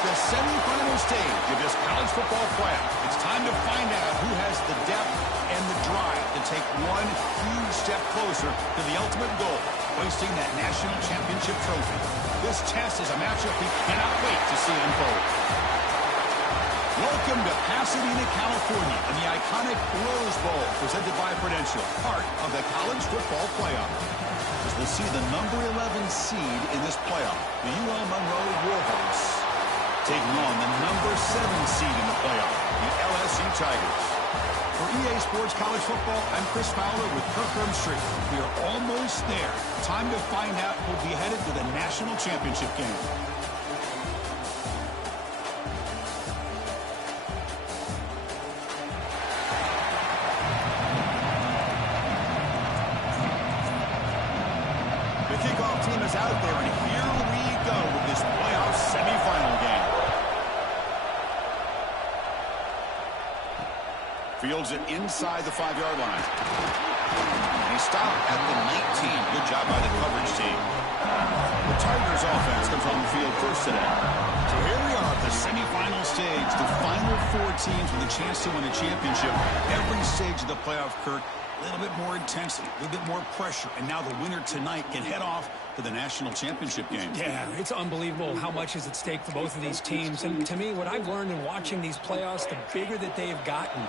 It's the semifinal stage of this college football playoff. It's time to find out who has the depth and the drive to take one huge step closer to the ultimate goal, hoisting that national championship trophy. This test is a matchup we cannot wait to see unfold. Welcome to Pasadena, California, and the iconic Rose Bowl, presented by Prudential, part of the college football playoff. As we'll see the number 11 seed in this playoff, the ULM Warhawks, taking on the number 7 seed in the playoff, the LSU Tigers. For EA Sports College Football, I'm Chris Fowler with Kirk Street. We are almost there. Time to find out who'll be headed to the national championship game. Team is out there, and here we go with this playoff semifinal game. Fields it inside the 5-yard line. And he stopped at the 19. Good job by the coverage team. The Tigers offense comes on the field first today. So here we are at the semifinal stage, the final 4 teams with a chance to win a championship. Every stage of the playoff, Kirk, a little bit more intensity, a little bit more pressure, and now the winner tonight can head off to the national championship game. Yeah, it's unbelievable how much is at stake for both of these teams. And to me, what I've learned in watching these playoffs, the bigger that they have gotten,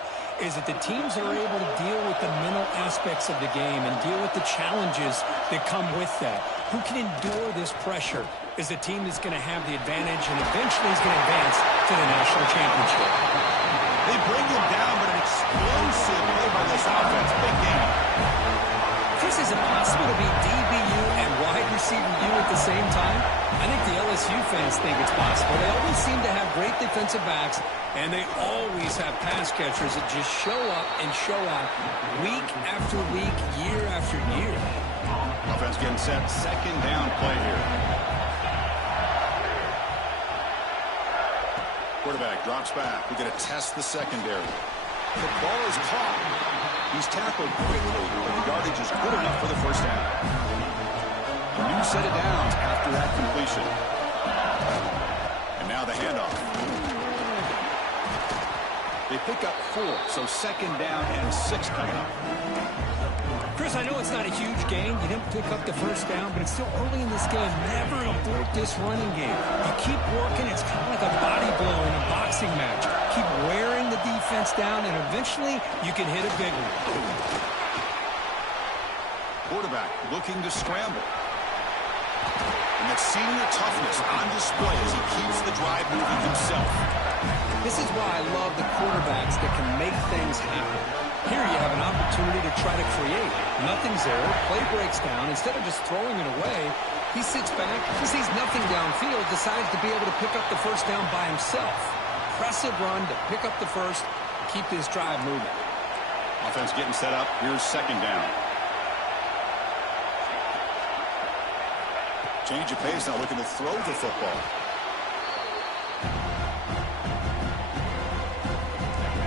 is that the teams are able to deal with the mental aspects of the game and deal with the challenges that come with that. Who can endure this pressure is the team that's going to have the advantage and eventually is going to advance to the national championship. They bring him down, but an explosive play by this offense. Big game. Chris, is it possible to be DBU and wide receiver U at the same time? I think the LSU fans think it's possible. They always seem to have great defensive backs, and they always have pass catchers that just show up and show out week after week, year after year. Offense getting set. Second down play here. Quarterback drops back. We're going to test the secondary. The ball is caught. He's tackled quickly, but the yardage is good enough for the first down. A new set of downs after that completion. And now the handoff. They pick up 4, so second down and 6 coming up. Chris, I know it's not a huge gain. You didn't pick up the first down, but it's still early in this game. Never abort this running game. You keep working. It's kind of like a body blow in a boxing match. Keep wearing the defense down, and eventually you can hit a big one. Quarterback looking to scramble. And that senior toughness on display as he keeps the drive moving himself. This is why I love the quarterbacks that can make things happen. Here you have an opportunity to try to create. Nothing's there. Play breaks down. Instead of just throwing it away, he sits back. He sees nothing downfield, decides to be able to pick up the first down by himself. Impressive run to pick up the first, keep this drive moving. Offense getting set up. Here's second down. Change of pace now, looking to throw the football.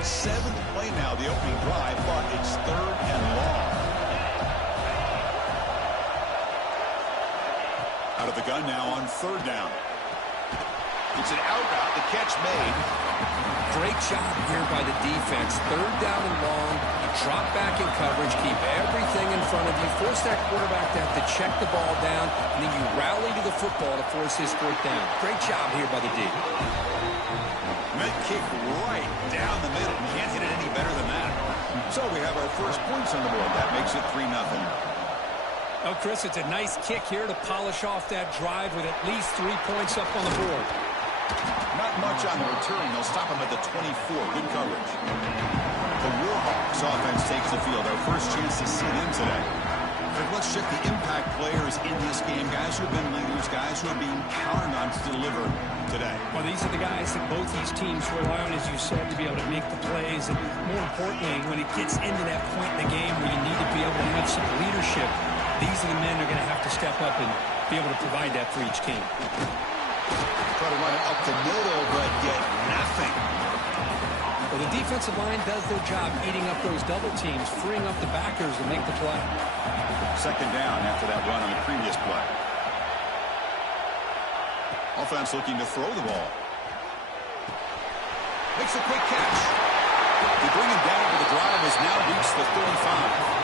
Seventh play now, the opening drive, but it's 3rd and long. Out of the gun now on 3rd down. It's an out route, the catch made. Great job here by the defense. 3rd down and long. You drop back in coverage, keep everything in front of you, force that quarterback to have to check the ball down, and then you rally to the football to force his 4th down. Great job here by the D. Met kick right down the middle. Can't hit it any better than that. So we have our first points on the board. That makes it 3-0. Oh, Chris, it's a nice kick here to polish off that drive with at least 3 points up on the board. Not much on the return. They'll stop him at the 24. Good coverage. The Warhawks offense takes the field. Our first chance to see them today. But let's check the impact players in this game. Guys who have been leaders, guys who are being counted on to deliver today. Well, these are the guys that both these teams rely on, as you said, to be able to make the plays. And more importantly, when it gets into that point in the game where you need to be able to have some leadership, these are the men who are going to have to step up and be able to provide that for each team. Try to run it up the middle, but get nothing. Well, the defensive line does their job eating up those double teams, freeing up the backers to make the play. Second down after that run on the previous play. Offense looking to throw the ball. Makes a quick catch. They bring him down, but the drive has now reached the 35.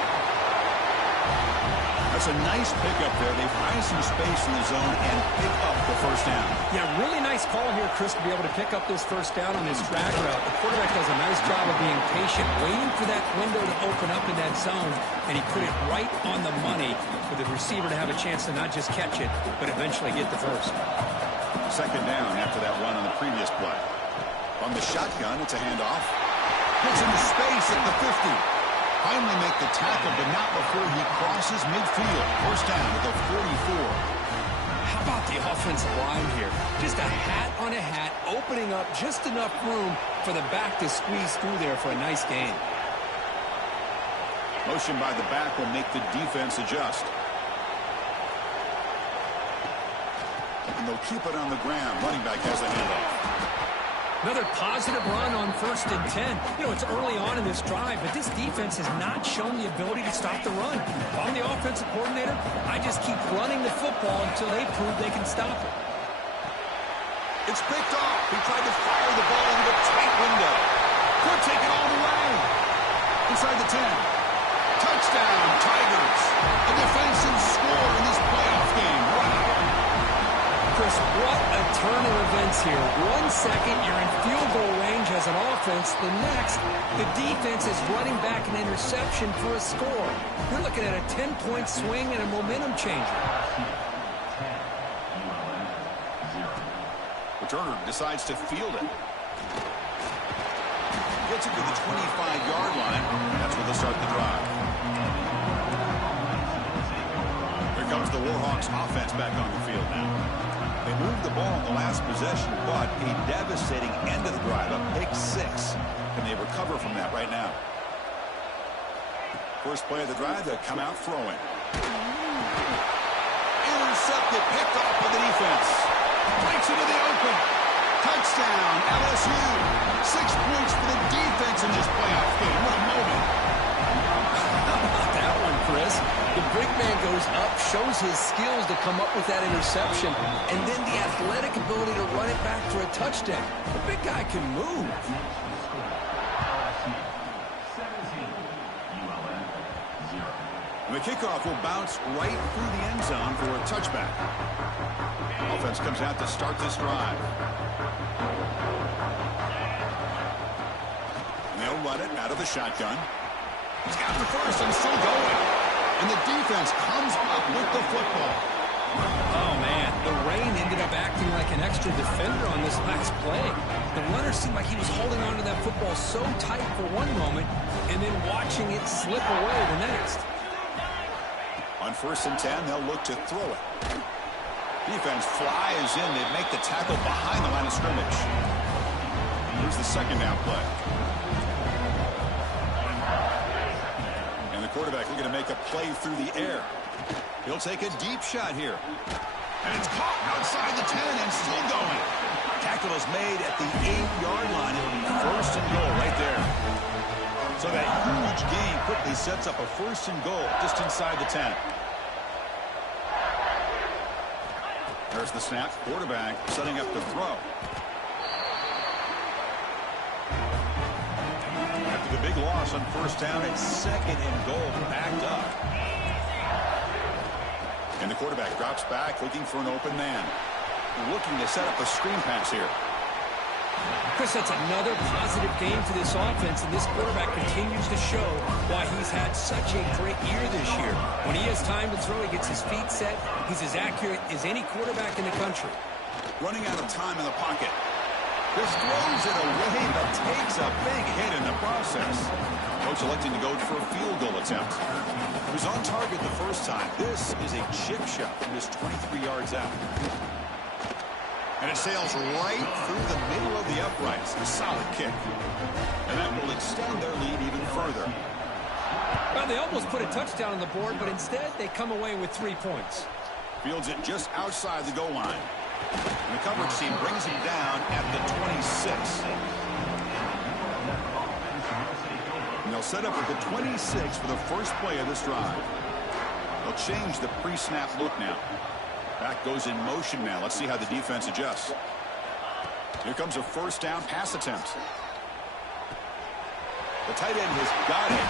That's a nice pickup there. They find some space in the zone and pick up the first down. Yeah, really nice call here, Chris, to be able to pick up this first down on this drag route. The quarterback does a nice job of being patient, waiting for that window to open up in that zone, and he put it right on the money for the receiver to have a chance to not just catch it, but eventually get the first. Second down after that run on the previous play. From the shotgun, it's a handoff. Gets into space at the 50. Finally make the tackle, but not before he crosses midfield. First down at the 44. How about the offensive line here? Just a hat on a hat, opening up just enough room for the back to squeeze through there for a nice gain. Motion by the back will make the defense adjust. And they'll keep it on the ground. Running back has the handoff. Another positive run on 1st and 10. You know, it's early on in this drive, but this defense has not shown the ability to stop the run. If I'm the offensive coordinator, I just keep running the football until they prove they can stop it. It's picked off. He tried to fire the ball into a tight window. Could take it all the way. Inside the 10. Touchdown, Tigers. A defensive score in this playoff game. Wow. Chris, what a turn of events here. 1 second, you're in field goal range as an offense. The next, the defense is running back an interception for a score. You're looking at a 10-point swing and a momentum changer. Returner decides to field it. Gets it to the 25-yard line. That's where they'll start the drive. Here comes the Warhawks offense back on the field now. They moved the ball in the last possession, but a devastating end of the drive, a pick 6. Can they recover from that right now? First play of the drive, they'll come out throwing. Intercepted, picked off by the defense. Breaks into the open. Touchdown, LSU. 6 points for the defense in this playoff game. What a moment. How about that one, Chris? The big man goes up, shows his skills to come up with that interception, and then the athletic ability to run it back for a touchdown. The big guy can move. And the kickoff will bounce right through the end zone for a touchback. Offense comes out to start this drive. And they'll run it out of the shotgun. He's got the first and still going. And the defense comes up with the football. Oh, man. The rain ended up acting like an extra defender on this last play. The runner seemed like he was holding on to that football so tight for one moment and then watching it slip away the next. On 1st and 10, they'll look to throw it. Defense flies in. They make the tackle behind the line of scrimmage. Here's the second down play. And the quarterback looking to make a play through the air. He'll take a deep shot here. And it's caught outside the 10 and still going. Tackle is made at the 8-yard line. It'll be 1st and goal right there. So that huge gain quickly sets up a 1st and goal just inside the 10. There's the snap. Quarterback setting up the throw. After the big loss on 1st down, it's 2nd and goal, backed up. And the quarterback drops back, looking for an open man. Looking to set up a screen pass here. Chris, that's another positive game for this offense, and this quarterback continues to show why he's had such a great year this year. When he has time to throw, he gets his feet set. He's as accurate as any quarterback in the country. Running out of time in the pocket. Just throws it away, but takes a big hit in the process. Coach electing to go for a field goal attempt. He was on target the first time. This is a chip shot from just 23 yards out. And it sails right through the middle of the uprights. A solid kick. And that will extend their lead even further. Well, they almost put a touchdown on the board, but instead they come away with 3 points. Fields it just outside the goal line. And the coverage team brings him down at the 26. And they'll set up at the 26 for the first play of this drive. They'll change the pre-snap look now. Back goes in motion now. Let's see how the defense adjusts. Here comes a 1st down pass attempt. The tight end has got it.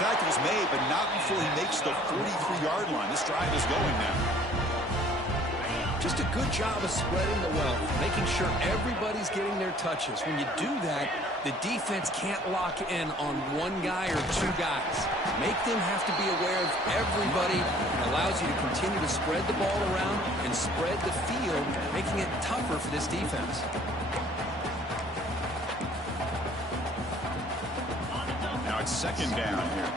Tackle's made, but not before he makes the 43-yard line. This drive is going now. Just a good job of spreading the wealth, making sure everybody's getting their touches. When you do that, the defense can't lock in on one guy or two guys. Make them have to be aware of everybody. It allows you to continue to spread the ball around and spread the field, making it tougher for this defense. Now it's second down here.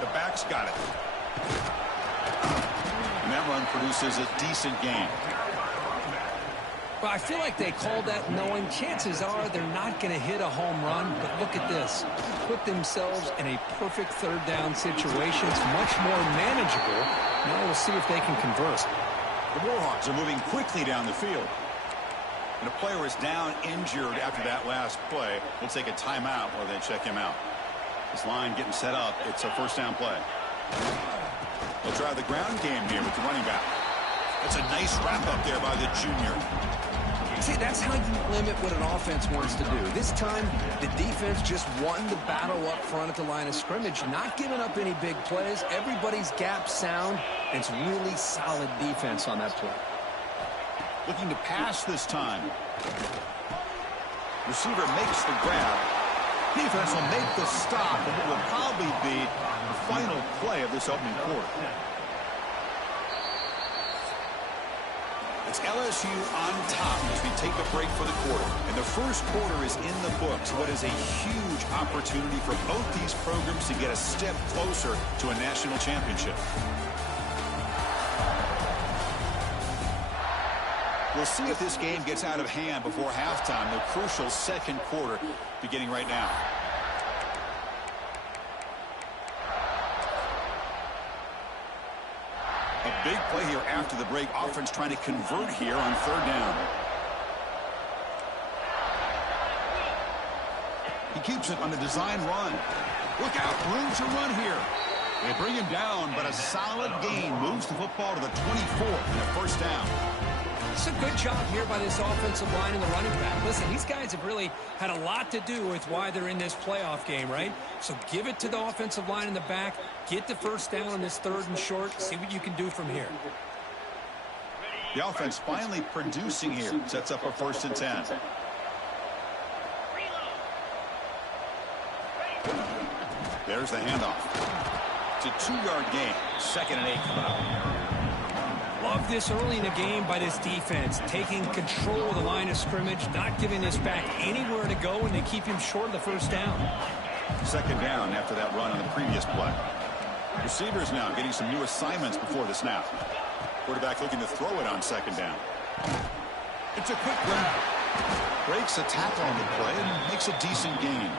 The back's got it. And that run produces a decent gain. Well, I feel like they called that knowing chances are they're not going to hit a home run. But look at this. Put themselves in a perfect third down situation. It's much more manageable. Now we'll see if they can convert. The Warhawks are moving quickly down the field. And a player is down injured after that last play. We'll take a timeout while they check him out. This line getting set up. It's a first down play. They'll try the ground game here with the running back. That's a nice wrap up there by the junior. See, that's how you limit what an offense wants to do. This time, the defense just won the battle up front at the line of scrimmage, not giving up any big plays. Everybody's gap sound. It's really solid defense on that play. Looking to pass this time. Receiver makes the grab. Defense will make the stop, and it will probably be the final play of this opening quarter. It's LSU on top as we take a break for the quarter. And the first quarter is in the books. What is a huge opportunity for both these programs to get a step closer to a national championship. We'll see if this game gets out of hand before halftime. The crucial second quarter beginning right now. A big play here after the break. Offense trying to convert here on third down. He keeps it on the design run. Look out, room to run here. They bring him down, but a solid gain moves the football to the 24 and a first down. It's a good job here by this offensive line and the running back. Listen, these guys have really had a lot to do with why they're in this playoff game, right? So give it to the offensive line in the back. Get the first down on this third and short. See what you can do from here. The offense finally producing here. Sets up a 1st and 10. There's the handoff. It's a 2-yard gain. 2nd and 8 coming up. Love this early in the game by this defense, taking control of the line of scrimmage, not giving this back anywhere to go, and they keep him short of the first down. 2nd down after that run on the previous play. Receivers now getting some new assignments before the snap. Quarterback looking to throw it on 2nd down. It's a quick grab. Breaks a tackle on the play and makes a decent gain.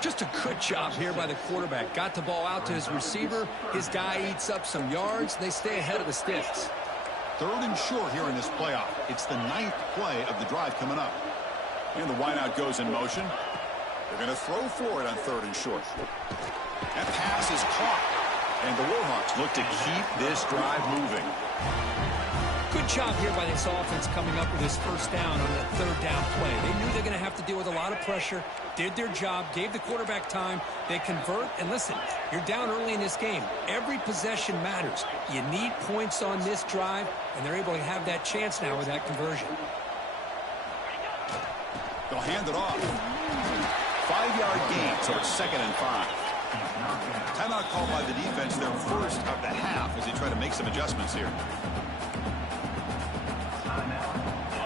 Just a good job here by the quarterback. Got the ball out to his receiver. His guy eats up some yards. They stay ahead of the sticks. 3rd and short here in this playoff. It's the 9th play of the drive coming up. And the wideout goes in motion. They're going to throw for it on 3rd and short. That pass is caught. And the Warhawks look to keep this drive moving. Good job here by this offense coming up with his first down on the 3rd down play. They knew they're going to have to deal with a lot of pressure, did their job, gave the quarterback time. They convert, and listen, you're down early in this game. Every possession matters. You need points on this drive, and they're able to have that chance now with that conversion. They'll hand it off. 5-yard gain, so it's 2nd and 5. Timeout called by the defense, their first of the half as they try to make some adjustments here.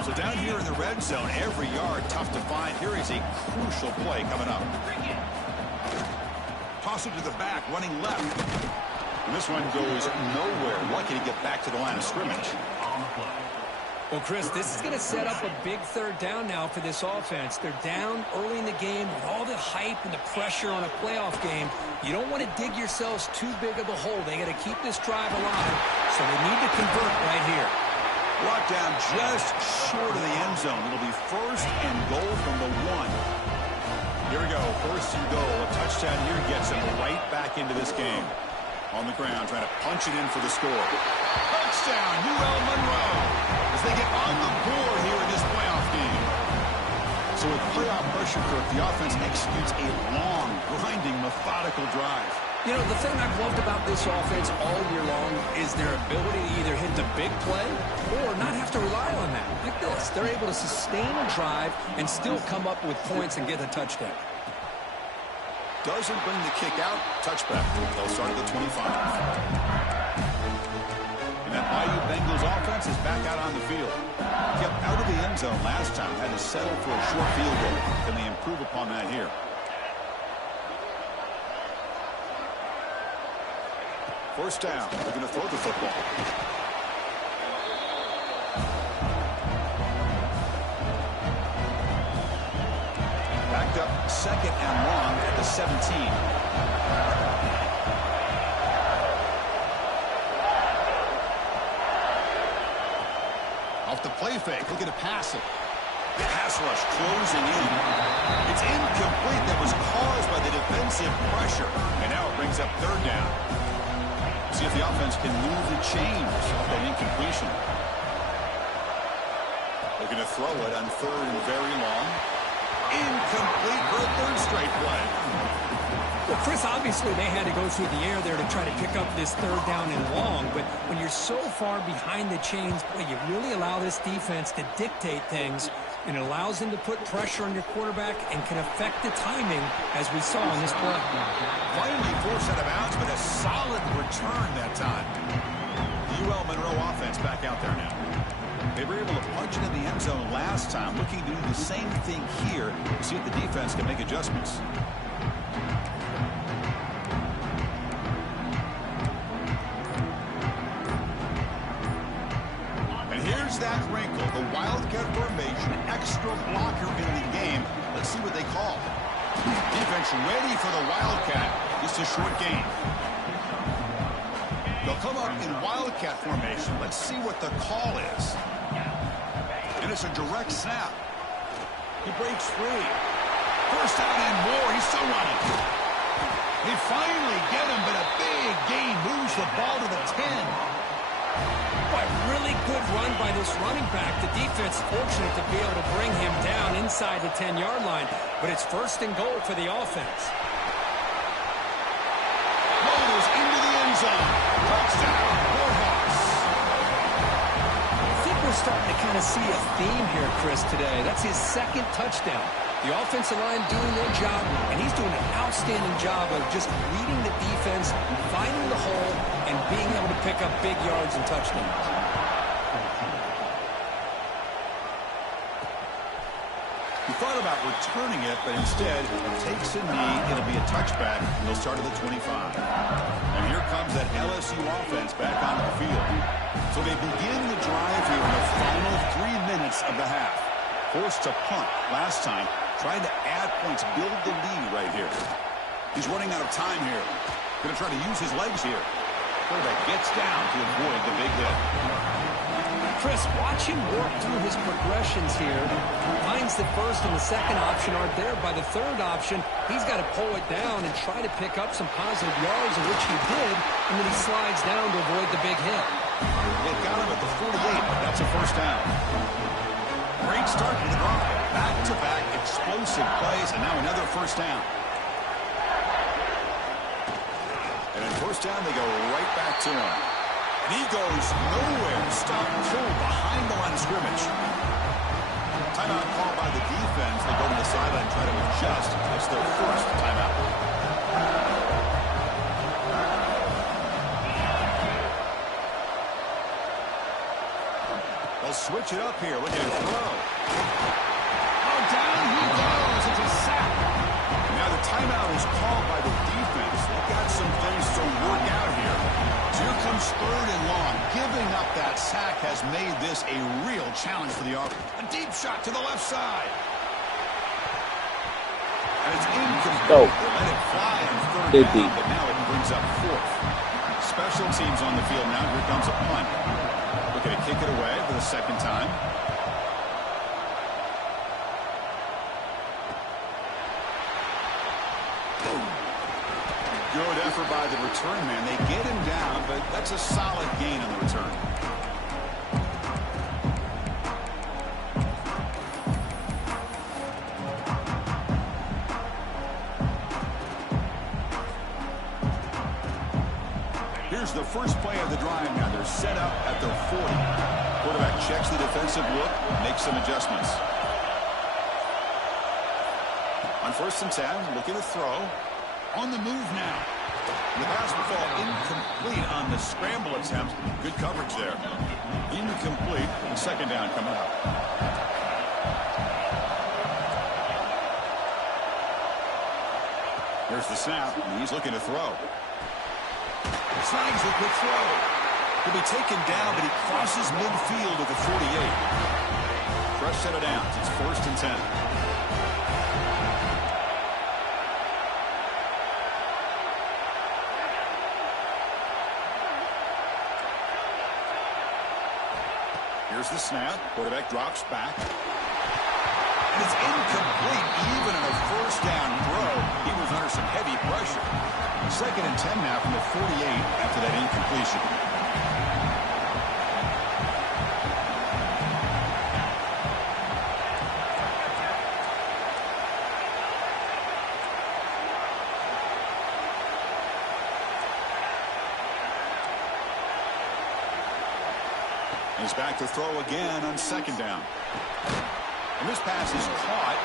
So down here in the red zone, every yard tough to find. Here is a crucial play coming up. Toss it to the back, running left. And this one goes nowhere. Lucky to get back to the line of scrimmage. Well, Chris, this is going to set up a big 3rd down now for this offense. They're down early in the game with all the hype and the pressure on a playoff game. You don't want to dig yourselves too big of a hole. They got to keep this drive alive, so they need to convert right here. Brought down just short of the end zone. It'll be 1st and goal from the 1. Here we go, 1st and goal. A touchdown here gets them right back into this game. On the ground, trying to punch it in for the score. Touchdown, ULM as they get on the board here in this playoff game. So with playoff pressure for the offense executes a long, grinding, methodical drive. You know, the thing I've loved about this offense all year long is their ability to either hit the big play or not have to rely on that. Like this, they're able to sustain a drive and still come up with points and get a touchdown. Doesn't bring the kick out. Touchback. They'll start at the 25. And that Bayou Bengals offense is back out on the field. Kept out of the end zone last time. Had to settle for a short field goal. Can they improve upon that here? First down. They're going to throw the football. Backed up second and long at the 17. Off the play fake. Looking to pass it. Pass rush closing in. It's incomplete. That was caused by the defensive pressure. And now it brings up third down. See if the offense can move the chains off that incompletion. Looking to throw it on third and very long. Incomplete for a third straight play. Well, Chris, obviously they had to go through the air there to try to pick up this third down and long, but when you're so far behind the chains, boy, you really allow this defense to dictate things, and it allows them to put pressure on your quarterback and can affect the timing, as we saw in this play. Finally forced out of bounds, but a solid return that time. The UL Monroe offense back out there now. They were able to punch it in the end zone last time, looking to do the same thing here to see if the defense can make adjustments. And here's that wrinkle, the Wildcat formation, extra blocker in the game. Let's see what they call. Defense ready for the Wildcat. Just a short gain. They'll come up in Wildcat formation. Let's see what the call is. And it's a direct snap. He breaks free. First down and more. He's still running. They finally get him, but a big gain moves the ball to the 10. Boy, really good run by this running back. The defense fortunate to be able to bring him down inside the 10-yard line. But it's first and goal for the offense. Rolls into the end zone. Touchdown, Warhawks. I think we're starting to kind of see a theme here, Chris, today. That's his second touchdown. The offensive line doing their job, and he's doing an outstanding job of just reading the defense, finding the hole, and being able to pick up big yards and touchdowns. He thought about returning it, but instead takes a knee. It'll be a touchback, and they'll start at the 25. And here comes that LSU offense back onto the field. So they begin the drive here in the final 3 minutes of the half. Forced to punt last time, trying to add points, build the lead right here. He's running out of time here. Going to try to use his legs here. Quarterback gets down to avoid the big hit. Chris, watch him work through his progressions here. Finds the first and the second option aren't there. By the third option, he's got to pull it down and try to pick up some positive yards, of which he did, and then he slides down to avoid the big hit. They got him at the 48. That's a first down. Great start to the drive. Back-to-back explosive plays, and now another first down. And in first down, they go right back to him. And he goes nowhere. Stop pulled behind the line of scrimmage. Timeout called by the defense. They go to the sideline and try to adjust. It's their first timeout. They'll switch it up here. Looking to throw. Oh, down he goes. It's a sack. Now the timeout is called by the defense. They've got some things to work out here. So here comes third and long. Giving up that sack has made this a real challenge for the offense. A deep shot to the left side. And it's incomplete. They let it fly on third down, but now it brings up fourth. Special teams on the field now. Here comes a punt. Looking to kick it away for the second time. Good effort by the return man. They get him down, but that's a solid gain on the return. the first play of the drive now. They're set up at their 40. Quarterback checks the defensive look, makes some adjustments. On 1st and 10, looking to throw. On the move now. The pass will fall incomplete on the scramble attempt. Good coverage there. Incomplete. 2nd down coming up. Here's the snap. And he's looking to throw. Snags a quick throw. He'll be taken down, but he crosses midfield at the 48. Fresh set of downs. It's 1st and 10. Here's the snap. Quarterback drops back. And it's incomplete. Even on a 1st down throw, he was under some heavy pressure. 2nd and 10 now from the 48 after that incompletion. He's back to throw again on 2nd down. And this pass is caught.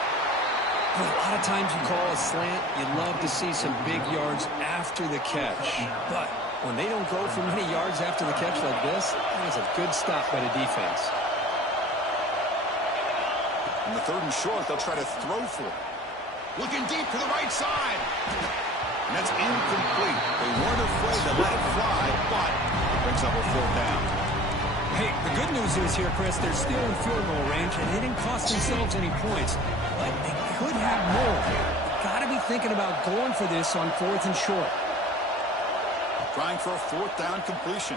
A lot of times you call a slant, you love to see some big yards after the catch. But when they don't go for many yards after the catch like this, that is a good stop by the defense. On the 3rd and short, they'll try to throw for it. Looking deep to the right side. And that's incomplete. They weren't afraid to let it fly, but it brings up a 4th down. Hey, the good news is here, Chris, they're still in field goal range, and they didn't cost themselves any points. But they could have more. You've got to be thinking about going for this on 4th and short. Trying for a 4th down completion.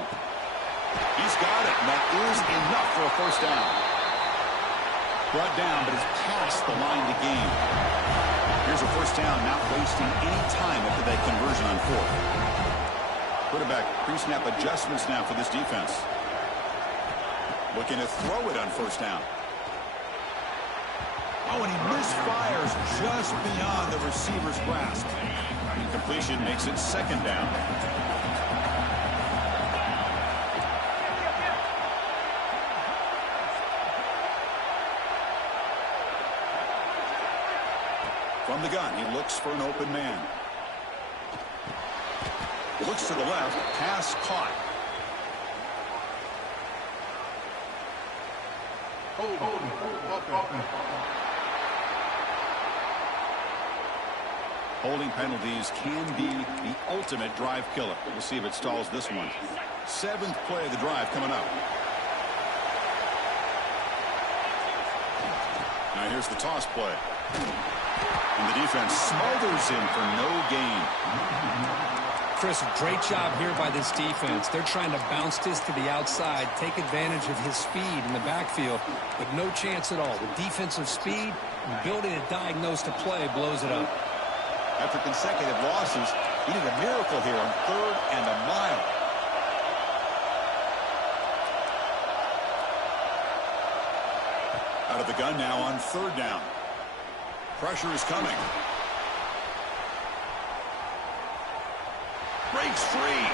He's got it, and that is enough for a 1st down. Brought down, but it's past the line to gain. Here's a 1st down, not wasting any time after that conversion on 4th. Quarterback pre-snap adjustments now for this defense. Looking to throw it on 1st down. Oh, and he misfires just beyond the receiver's grasp. Incompletion makes it 2nd down. From the gun, he looks for an open man. Looks to the left, pass caught. Holding penalties can be the ultimate drive killer. We'll see if it stalls this one. 7th play of the drive coming up. Now here's the toss play. And the defense smothers him for no gain. Chris, great job here by this defense. They're trying to bounce this to the outside, take advantage of his speed in the backfield, but no chance at all. The defensive speed and ability to diagnose the play blows it up. After consecutive losses, he did a miracle here on 3rd and a mile. Out of the gun now on 3rd down. Pressure is coming. Breaks free.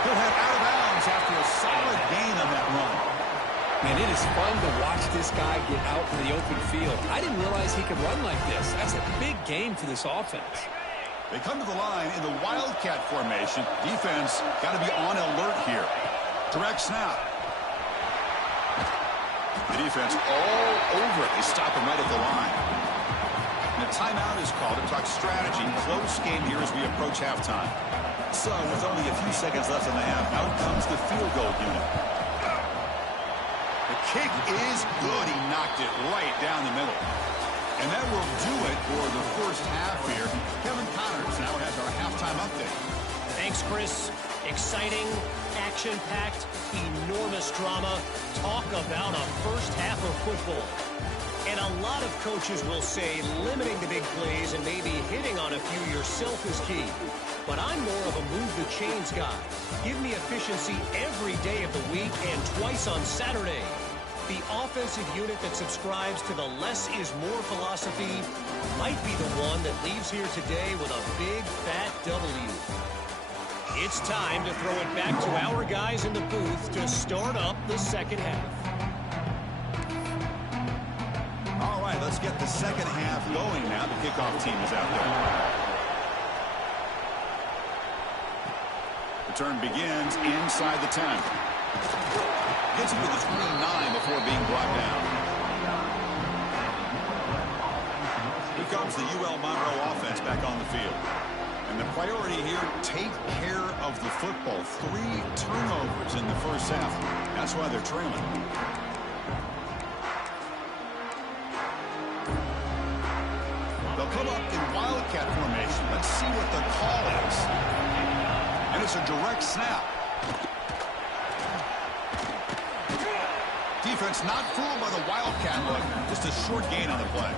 He'll head out of bounds after a solid gain on that run. Man, it is fun to watch this guy get out in the open field. I didn't realize he could run like this. That's a big gain for this offense. They come to the line in the Wildcat formation. Defense got to be on alert here. Direct snap. The defense all over it. They stop him right at the line. And a timeout is called to talk strategy. Close game here as we approach halftime. So with only a few seconds left in the half, out comes the field goal unit. The kick is good. He knocked it right down the middle. And that will do it for the first half here. Kevin Connors now has our halftime update. Thanks, Chris. Exciting, action-packed, enormous drama. Talk about a first half of football. And a lot of coaches will say limiting the big plays and maybe hitting on a few yourself is key. But I'm more of a move-the-chains guy. Give me efficiency every day of the week and twice on Saturday. The offensive unit that subscribes to the less is more philosophy might be the one that leaves here today with a big, fat W. It's time to throw it back to our guys in the booth to start up the second half. All right, let's get the second half going now. The kickoff team is out there. Return begins inside the 10. Gets it to the 29 before being brought down. Here comes the UL Monroe offense back on the field. And the priority here, take care of the football. 3 turnovers in the first half. That's why they're trailing. They'll come up in wildcat formation. Let's see what the call is. And it's a direct snap. Defense not fooled by the wildcat look. Just a short gain on the play.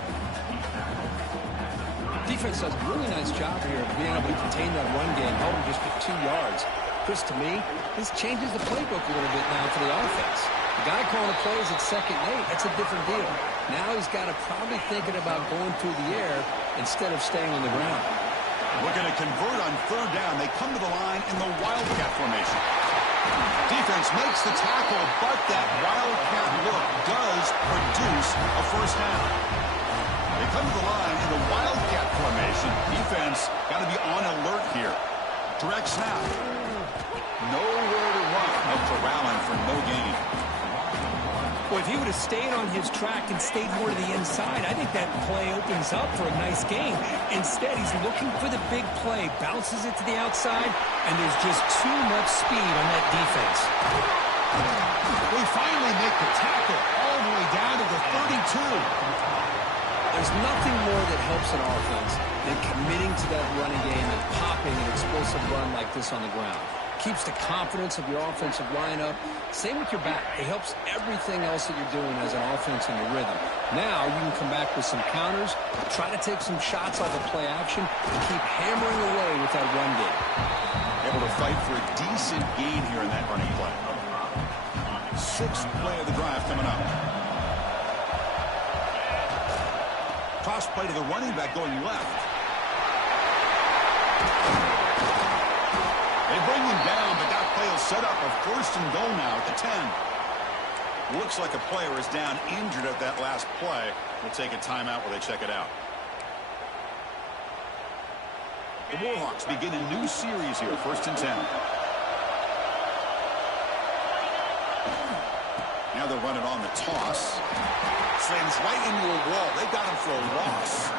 Defense does a really nice job here of being able to contain that run game, holding just for 2 yards. Chris, to me, this changes the playbook a little bit now for the offense. The guy calling the plays at 2nd and 8, that's a different deal. Now he's got to probably thinking about going through the air instead of staying on the ground. Looking to convert on 3rd down. They come to the line in the wildcat formation. Defense makes the tackle, but that wildcat look does produce a first down. They come to the line in the wildcat formation. Defense got to be on alert here. Direct snap. Nowhere to run. No corralling for no gain. Well, if he would have stayed on his track and stayed more to the inside, I think that play opens up for a nice gain. Instead, he's looking for the big play, bounces it to the outside, and there's just too much speed on that defense. We finally make the tackle all the way down to the 32. There's nothing more that helps an offense than committing to that running game and popping an explosive run like this on the ground. Keeps the confidence of your offensive lineup. Same with your back. It helps everything else that you're doing as an offense in your rhythm. Now you can come back with some counters, try to take some shots off of play action, and keep hammering away with that run game. Able to fight for a decent gain here in that running play. 6th play of the drive coming up. Toss play to the running back going left. They bring him down, but that play will set up a 1st and goal now at the 10. Looks like a player is down injured at that last play. We'll take a timeout while they check it out. The Warhawks begin a new series here, 1st and 10. Now they'll run it on the toss. Slams right into a wall. They got him for a loss.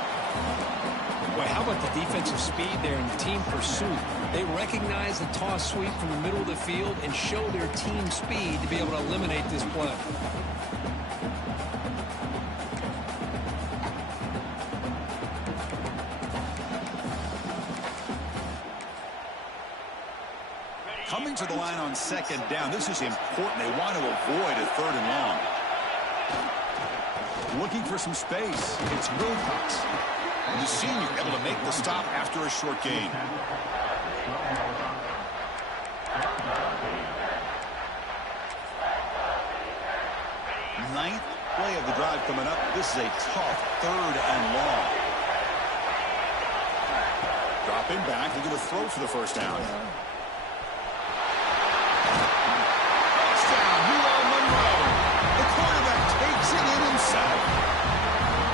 Well, how about the defensive speed there and team pursuit? They recognize the toss sweep from the middle of the field and show their team speed to be able to eliminate this play. Coming to the line on 2nd down. This is important. They want to avoid a 3rd and long. Looking for some space. It's Wilcox. The senior able to make the stop after a short gain. 9th play of the drive coming up. This is a tough 3rd and long. Dropping back. They're going to throw for the 1st down. Touchdown, UL Monroe. The quarterback takes it in himself.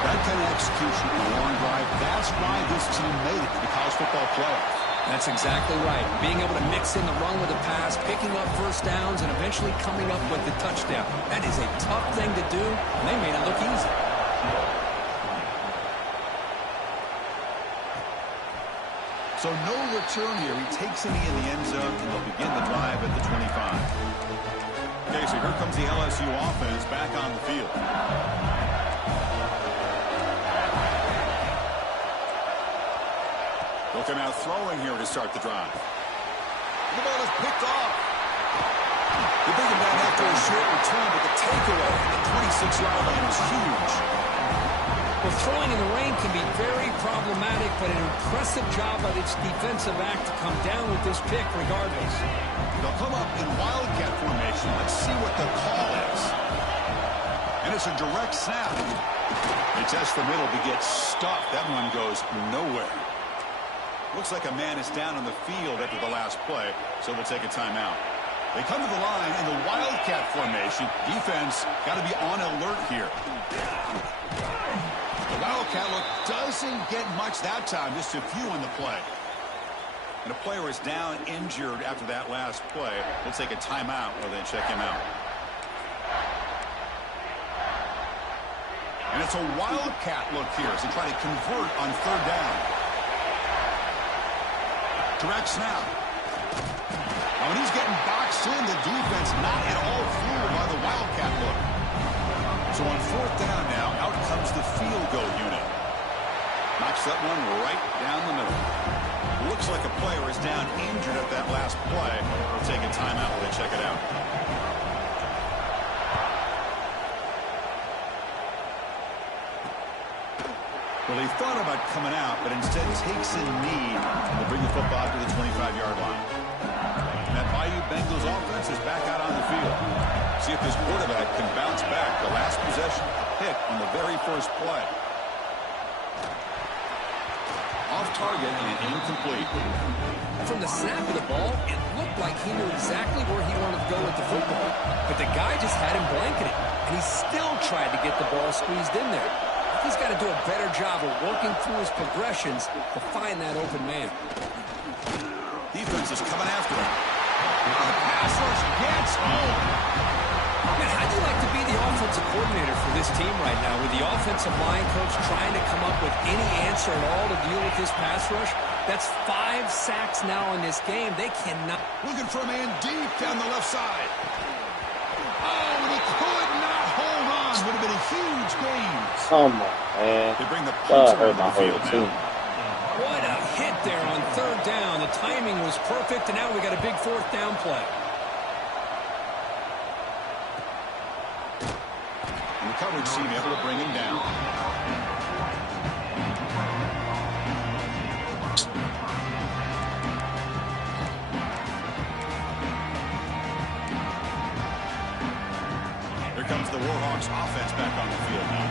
That kind of execution on a long drive, that's why this team made it to the college football playoff. That's exactly right. Being able to mix in the run with the pass, picking up 1st downs, and eventually coming up with the touchdown. That is a tough thing to do, and they made it look easy. So no return here. He takes it in the end zone, and they'll begin the drive at the 25. Okay, so here comes the LSU offense back on the field. They'll come out throwing here to start the drive. The ball is picked off. They bring him down after a short return, but the takeaway at the 26-yard line is huge. Well, throwing in the rain can be very problematic, but an impressive job by this defensive back to come down with this pick regardless. They'll come up in wildcat formation. Let's see what the call is. And it's a direct snap. They test the middle to get stuffed. That one goes nowhere. Looks like a man is down on the field after the last play, so we'll take a timeout. They come to the line in the Wildcat formation. Defense got to be on alert here. The Wildcat look doesn't get much that time, just a few on the play. And a player is down injured after that last play. We'll take a timeout while they check him out. And it's a Wildcat look here as they try to convert on third down. Direct snap. Now when he's getting boxed in, the defense not at all fooled by the Wildcat look. So on fourth down now, out comes the field goal unit. Knocks that one right down the middle. Looks like a player is down injured at that last play. We'll take a timeout while they check it out. Well, he thought about coming out, but instead takes a knee to bring the football to the 25-yard line. And that Bayou Bengals offense is back out on the field. See if this quarterback can bounce back. The last possession, a pick on the very first play. Off target and incomplete. From the snap of the ball, it looked like he knew exactly where he wanted to go with the football. But the guy just had him blanketed, and he still tried to get the ball squeezed in there. He's got to do a better job of working through his progressions to find that open man. Defense is coming after him. The pass rush gets home. Man, how do you like to be the offensive coordinator for this team right now with the offensive line coach trying to come up with any answer at all to deal with this pass rush? That's 5 sacks now in this game. They cannot. Looking for a man deep down the left side. Oh, and he could not hold on. Would have been a huge gain. Come on, man. They bring the punter hurt on my the field whole team. What a hit there on third down. The timing was perfect, and now we got a big fourth down play. And the coverage team able to bring him down. Here comes the Warhawks offense back on the field now.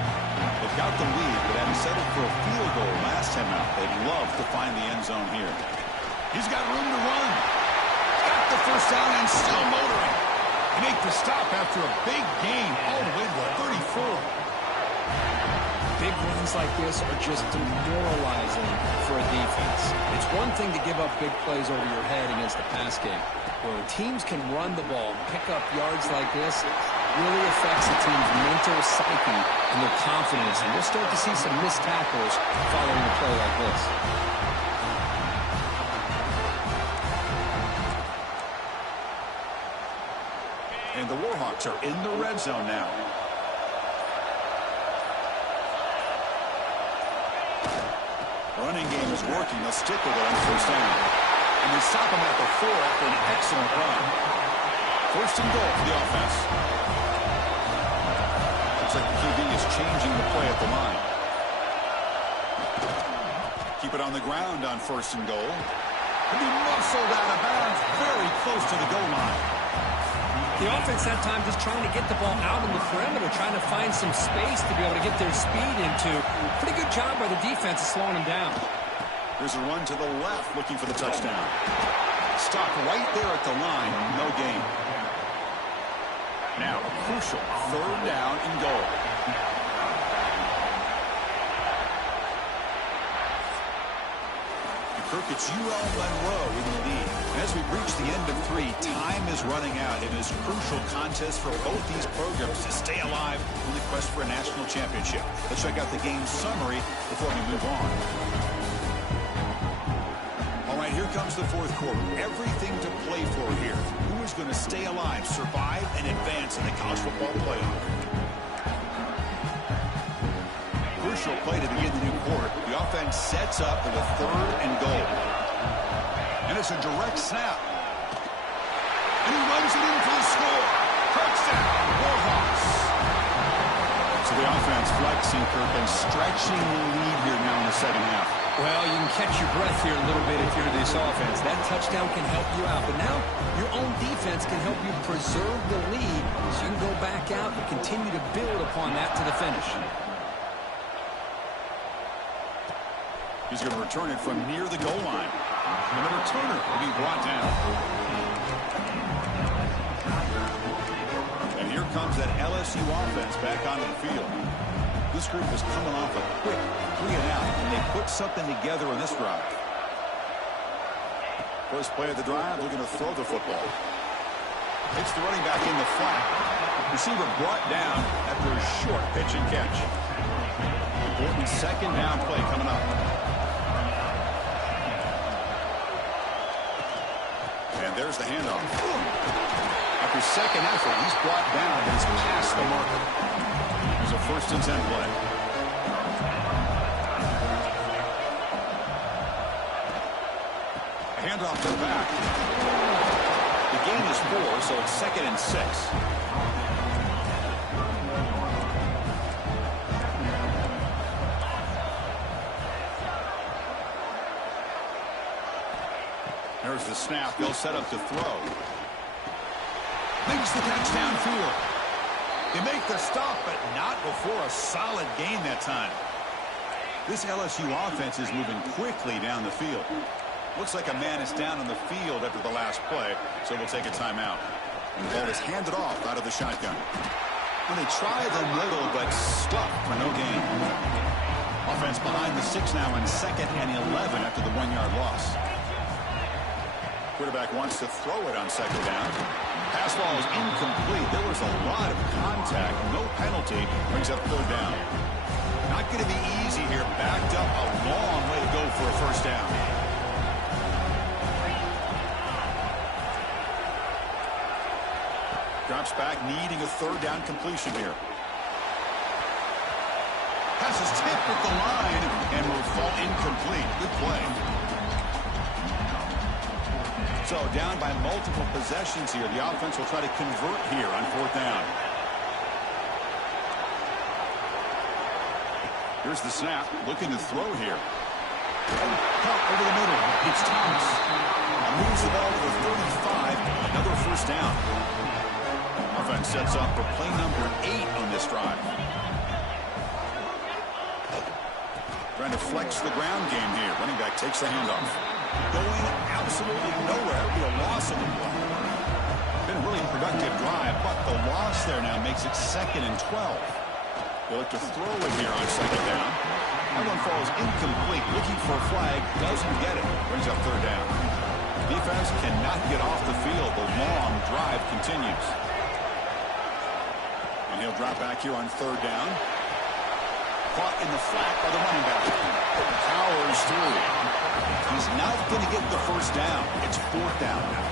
They've got the lead, but having settled for a field goal last time out, they'd love to find the end zone here. He's got room to run. Got the first down and still motoring. He make the stop after a big gain all the way to the 34. Big runs like this are just demoralizing for a defense. It's one thing to give up big plays over your head against the pass game. Where teams can run the ball and pick up yards like this, really affects the team's mental psyche and their confidence. And we'll start to see some missed tackles following a play like this. And the Warhawks are in the red zone now. Running game is working. They'll stick with it on first down. And they stop him at the 4 after an excellent run. First and goal for the offense. Looks like the QB is changing the play at the line. Keep it on the ground on first and goal. And he muscled out of bounds very close to the goal line. The offense that time just trying to get the ball out on the perimeter, trying to find some space to be able to get their speed into. Pretty good job by the defense of slowing them down. There's a run to the left looking for the touchdown. Stopped right there at the line. No gain. Now a crucial third down and goal. Kirk, it's UL Monroe in the lead. As we reach the end of 3, time is running out in this crucial contest for both these programs to stay alive in the quest for a national championship. Let's check out the game summary before we move on. All right, here comes the fourth quarter. Everything to play for here. Who is going to stay alive, survive, and advance in the college football playoff? Crucial play to begin the new quarter. The offense sets up with a third and goal. And it's a direct snap. And he runs it in for the score. Touchdown, Warhawks. So the offense flexing, Kirk, and stretching the lead here now in the second half. Well, you can catch your breath here a little bit if you're this offense. That touchdown can help you out. But now your own defense can help you preserve the lead so you can go back out and continue to build upon that to the finish. He's going to return it from near the goal line. And the returner will be brought down. And here comes that LSU offense back onto the field. This group is coming off a quick 3 and out, and they put something together in this drive. First play of the drive, they're going to throw the football. It's the running back in the flat. Receiver brought down after a short pitch and catch. Important second down play coming up. And there's the handoff. After second effort, he's brought down and he's past the marker. There's a 1st and 10 play. A handoff to the back. The gain is 4, so it's 2nd and 6. There's the snap. They'll set up to throw. Makes the catch downfield. They make the stop, but not before a solid gain that time. This LSU offense is moving quickly down the field. Looks like a man is down on the field after the last play, so we'll take a timeout. And the ball is handed off out of the shotgun. And they try the middle, but stuck for no gain. Offense behind the 6 now in 2nd and 11 after the 1-yard loss. Quarterback wants to throw it on 2nd down. Pass ball is incomplete. There was a lot of contact. No penalty. Brings up 3rd down. Not going to be easy here. Backed up a long way to go for a 1st down. Drops back, needing a 3rd down completion here. Pass is tipped at the line and will fall incomplete. Good play. So down by multiple possessions here. The offense will try to convert here on 4th down. Here's the snap. Looking to throw here. Caught over the middle. It's Thomas. Moves the ball to the 35. Another 1st down. Offense sets up for play number 8 on this drive. Trying to flex the ground game here. Running back takes the handoff. Going absolutely nowhere. Be a loss of the play. Been a really productive drive, but the loss there now makes it 2nd and 12. They'll look to throw it here on 2nd down. That one falls incomplete. Looking for a flag. Doesn't get it. Brings up 3rd down. Defense cannot get off the field. The long drive continues. And he'll drop back here on 3rd down. Caught in the flat by the running back. Powers through. He's not going to get the 1st down. It's 4th down now.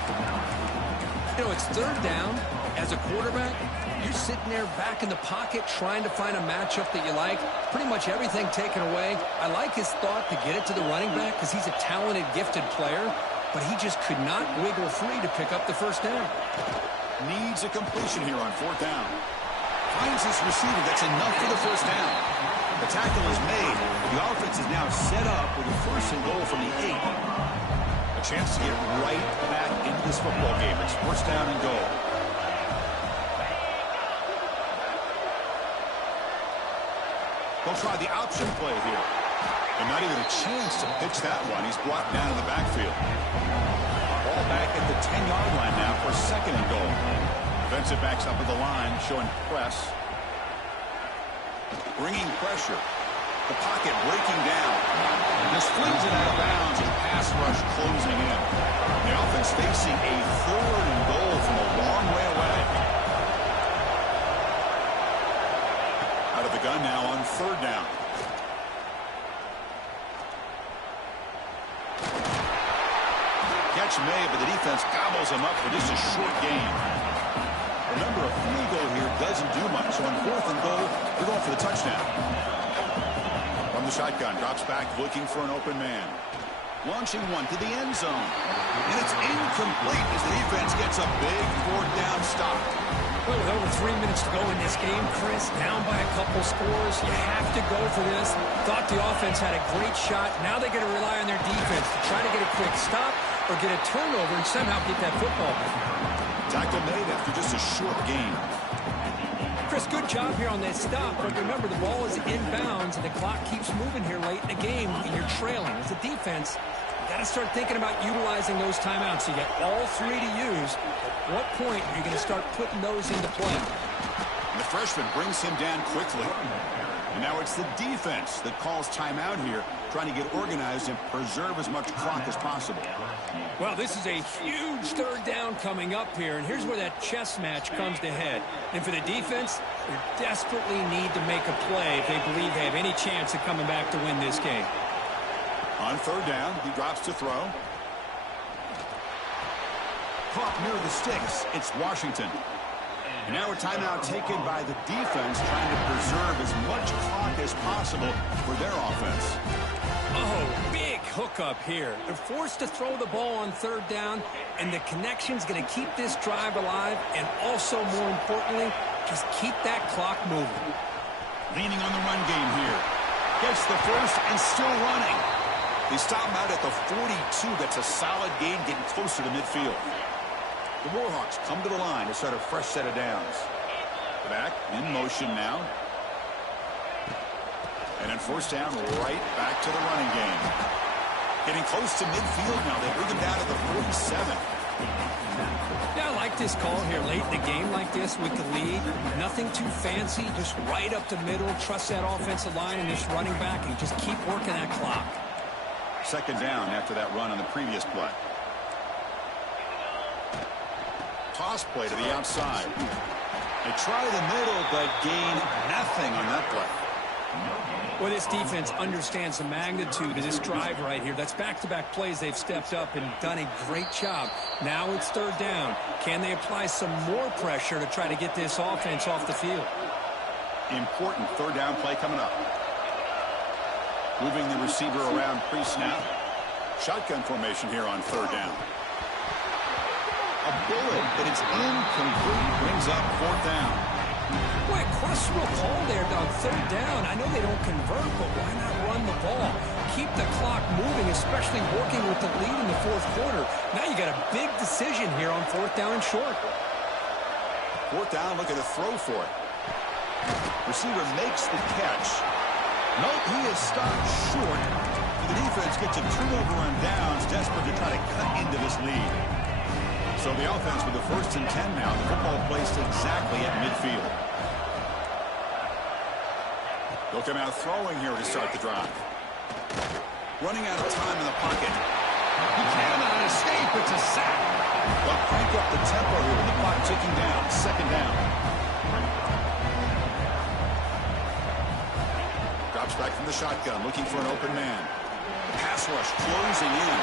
You know, it's 3rd down. As a quarterback, you're sitting there back in the pocket trying to find a matchup that you like. Pretty much everything taken away. I like his thought to get it to the running back because he's a talented, gifted player, but he just could not wiggle free to pick up the 1st down. Needs a completion here on 4th down. Finds his receiver. That's enough for the 1st down. The tackle is made. The offense is now set up with a 1st and goal from the 8. A chance to get right back into this football game. It's 1st down and goal. They'll try the option play here. And not even a chance to pitch that one. He's brought down in the backfield. Ball back at the 10-yard line now for 2nd and goal. Defensive backs up at the line, showing press. Bringing pressure. The pocket breaking down. Just flings it out of bounds and pass rush closing in. The offense facing a 3rd and goal from a long way away. Out of the gun now on 3rd down. Catch made, but the defense gobbles him up for just a short gain. Remember, a field goal here doesn't do much. So on 4th and goal, we're going for the touchdown. From the shotgun, drops back, looking for an open man. Launching one to the end zone. And it's incomplete as the defense gets a big 4th down stop. Well, with over 3 minutes to go in this game, Chris, down by a couple scores, you have to go for this. Thought the offense had a great shot. Now they got to rely on their defense to try to get a quick stop or get a turnover and somehow get that football back. Tackle made after just a short game. Chris, Yes, good job here on that stop. But remember, the ball is inbounds, and the clock keeps moving here late in the game, and you're trailing. As a defense, you got to start thinking about utilizing those timeouts. You got all three to use. At what point are you going to start putting those into play? The freshman brings him down quickly. And now it's the defense that calls timeout here, trying to get organized and preserve as much clock as possible. Well, this is a huge third down coming up here, and here's where that chess match comes to head. And for the defense, they desperately need to make a play if they believe they have any chance of coming back to win this game. On third down, he drops to throw. Caught near the sticks. It's Washington. And now a timeout taken by the defense, trying to preserve as much clock as possible for their offense. Oh, big hookup here. They're forced to throw the ball on third down, and the connection's going to keep this drive alive, and also, more importantly, just keep that clock moving. Leaning on the run game here. Gets the first and still running. They stop him out at the 42. That's a solid gain, getting closer to midfield. The Warhawks come to the line to start a fresh set of downs. Back in motion now. And then first down, right back to the running game. Getting close to midfield now. They bring him down to the 47. Yeah, I like this call here late in the game like this with the lead. Nothing too fancy, just right up the middle. Trust that offensive line and this running back and just keep working that clock. Second down after that run on the previous play. Toss play to the outside. They try the middle, but gain nothing on that play. Well, this defense understands the magnitude of this drive right here. That's back-to-back plays. They've stepped up and done a great job. Now it's third down. Can they apply some more pressure to try to get this offense off the field? Important third down play coming up. Moving the receiver around pre-snap. Shotgun formation here on third down. A bullet, but it's incomplete. Brings up fourth down. Boy, questionable call there on third down. I know they don't convert, but why not run the ball? Keep the clock moving, especially working with the lead in the fourth quarter. Now you got a big decision here on fourth down and short. Fourth down, look at a throw for it. Receiver makes the catch. Nope, he is stopped short. The defense gets a turnover on downs, desperate to try to cut into this lead. So the offense with the first and 10 now. The football placed exactly at midfield. They'll come out throwing here to start the drive. Running out of time in the pocket. He cannot escape. It's a sack. They'll crank up the tempo here with the clock ticking down. Second down. Drops back from the shotgun, looking for an open man. Pass rush closing in.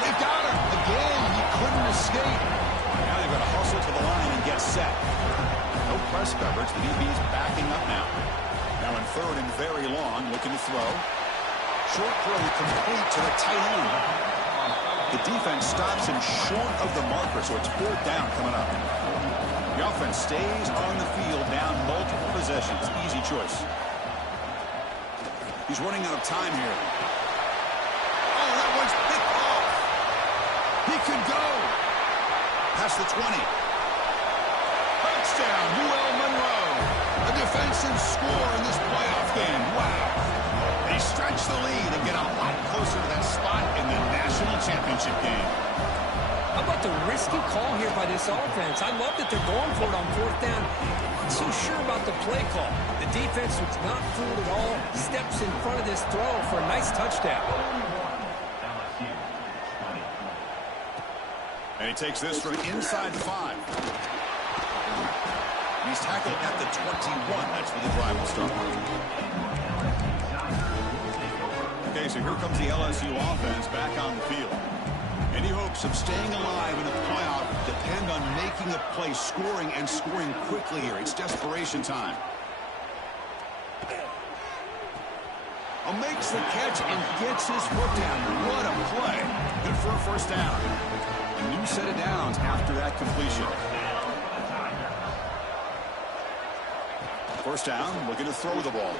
They got him again. He couldn't escape. Now they've got to hustle to the line and get set. No press coverage. The DB's backing up now. Now in third and very long, looking to throw. Short throw complete to the tight end. The defense stops him short of the marker, so it's fourth down coming up. The offense stays on the field, down multiple possessions. Easy choice. He's running out of time here. Oh, that one's picked off. He could go. Past the 20. Touchdown, UL a defensive score in this playoff game. Wow. They stretch the lead and get a lot closer to that spot in the national championship game. How about the risky call here by this offense? I love that they're going for it on fourth down. Not so sure about the play call. The defense was not fooled at all. Steps in front of this throw for a nice touchdown. And he takes this from inside 5. He's tackled at the 21. That's where the drive will start. Okay, so here comes the LSU offense back on the field. Any hopes of staying alive in the playoff depend on making a play, scoring, and scoring quickly here. It's desperation time. Makes the catch and gets his foot down. What a play. Good for a first down. A new set of downs after that completion. First down, looking to throw the ball.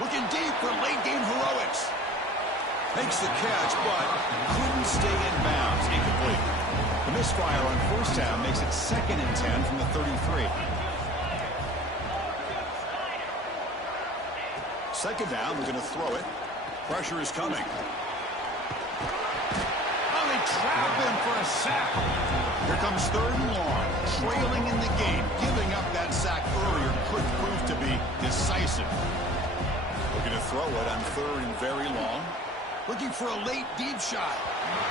Looking deep for late game heroics. Makes the catch, but couldn't stay in bounds. Incomplete. The misfire on first down makes it 2nd and 10 from the 33. Second down, we're going to throw it. Pressure is coming. Oh, they trap him for a sack. Here comes third and long. Trailing in the game. Giving up that sack earlier could prove to be decisive. Looking to throw it on third and very long. Looking for a late deep shot.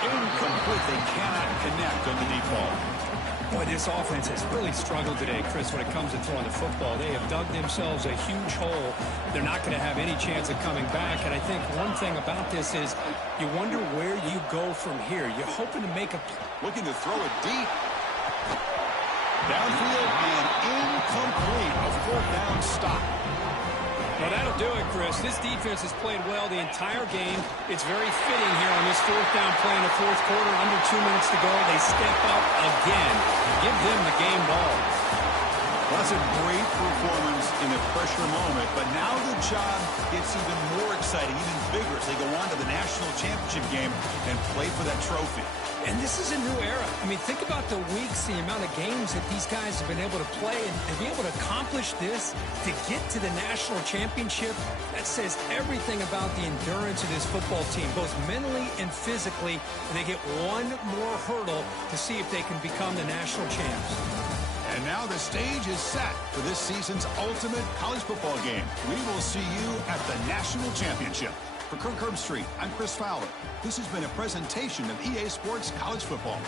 Incomplete. They cannot connect on the deep ball. Boy, this offense has really struggled today, Chris, when it comes to throwing the football. They have dug themselves a huge hole. They're not going to have any chance of coming back. And I think one thing about this is you wonder where you go from here. You're hoping to make a... Looking to throw it deep. Downfield and incomplete. A fourth down stop. Well, that'll do it, Chris. This defense has played well the entire game. It's very fitting here on this fourth down play in the fourth quarter. Under 2 minutes to go. They step up again. Give them the game ball. Well, that's a great performance in a pressure moment, but now the job gets even more exciting, even bigger as they go on to the national championship game and play for that trophy. And this is a new era. I mean, think about the weeks, the amount of games that these guys have been able to play, and to be able to accomplish this, to get to the national championship, that says everything about the endurance of this football team, both mentally and physically. And they get one more hurdle to see if they can become the national champs. And now the stage is set for this season's ultimate college football game. We will see you at the national championship. For Kirk Herbstreit, I'm Chris Fowler. This has been a presentation of EA Sports College Football.